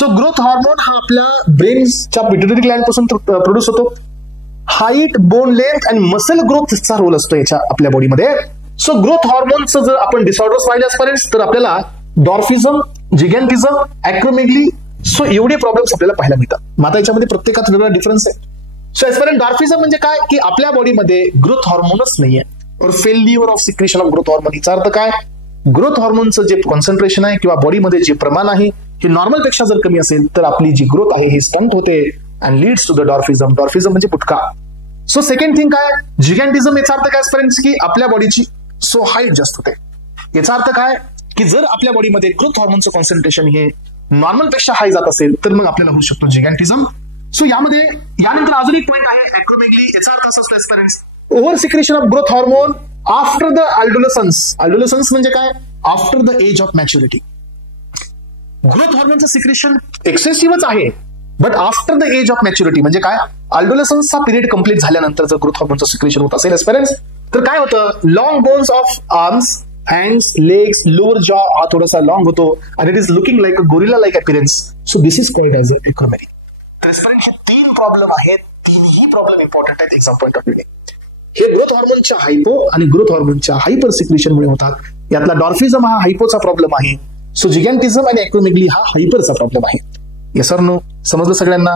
So growth hormone हा आपल्या ब्रेनच्या pituitary Gland पासून प्रोड्यूस होतो. हाईट, बोन लेंथ आणि मसल ग्रोथचा रोल असतो याच्या आपल्या बॉडीमध्ये. सो ग्रोथ हार्मोनचं जर आपण डिसऑर्डर्स पाहिले आजपर्यंत तर आपल्याला डॉर्फिझम, जिगॅन्टिझम, ॲक्रोमेगली, सो एवढे प्रॉब्लेम्स आपल्याला पाहायला मिळतात. मग आता याच्यामध्ये प्रत्येकात वेगळा डिफरन्स आहे. सो एजपर्यंत डॉर्फिझम म्हणजे काय की आपल्या बॉडीमध्ये ग्रोथ हार्मोनच नाहीये, और failure of secretion of growth hormone. याचा अर्थ काय, ग्रोथ हार्मोनचं जे कॉन्सन्ट्रेशन आहे किंवा बॉडीमध्ये जे प्रमाण आहे हे नॉर्मल पेक्षा जर कमी असेल तर आपली जी ग्रोथ आहे ही स्टंट होते अँड लीड्स टू द डॉर्फिझम. डॉर्फिझम म्हणजे पुटका. सो सेकंड थिंग काय, जिगॅन्टिझम. याचा अर्थ काय आजपर्यंत की आपल्या बॉडीची सो हाईट जास्त होते. याचा अर्थ काय की जर आपल्या बॉडीमध्ये ग्रोथ हार्मोनचं कॉन्सन्ट्रेशन हे नॉर्मल पेक्षा हाय जात असेल तर मग आपल्याला होऊ शकतो जिगॅन्टिझम. सो यामध्ये यानंतर अजून एक पॉईंट आहे ॲक्रोमेगली. याचा अर्थ असा असतो over secretion of growth hormone after the adolescence. Adolescence म्हणजे काय, after the age of maturity. Growth हार्मोनचं सिक्रेशन एक्सेसिव्हच आहे, but after the age of maturity म्हणजे काय, अडोलसन्सचा पिरियड कंप्लीट झाल्यानंतर जर ग्रोथ हार्मोनचं सिक्रेशन होत असेल एस्पेरेंस तर काय होतं, long bones of arms, hands, legs, lower jaw हा थोडासा लॉंग होतो आणि it is looking like a gorilla like appearance. So this is called as acromegaly. ट्रान्सपरन्सचे 3 प्रॉब्लेम आहेत. 3ही प्रॉब्लेम इम्पॉर्टंट आहेत एक्झाम पॉईंट ऑफ व्ह्यू. हे ग्रोथ हार्मोनच्या हायपो आणि ग्रोथ हार्मोनच्या हायपर सिक्रेशनमुळे होतात. यातला डॉर्फिझम हा हायपोचा प्रॉब्लेम आहे. सो जिगॅन्टिझम आणि ॲक्रोमेगली हा हायपरचा प्रॉब्लेम आहे. येस ऑर नो, समजलं सगळ्यांना?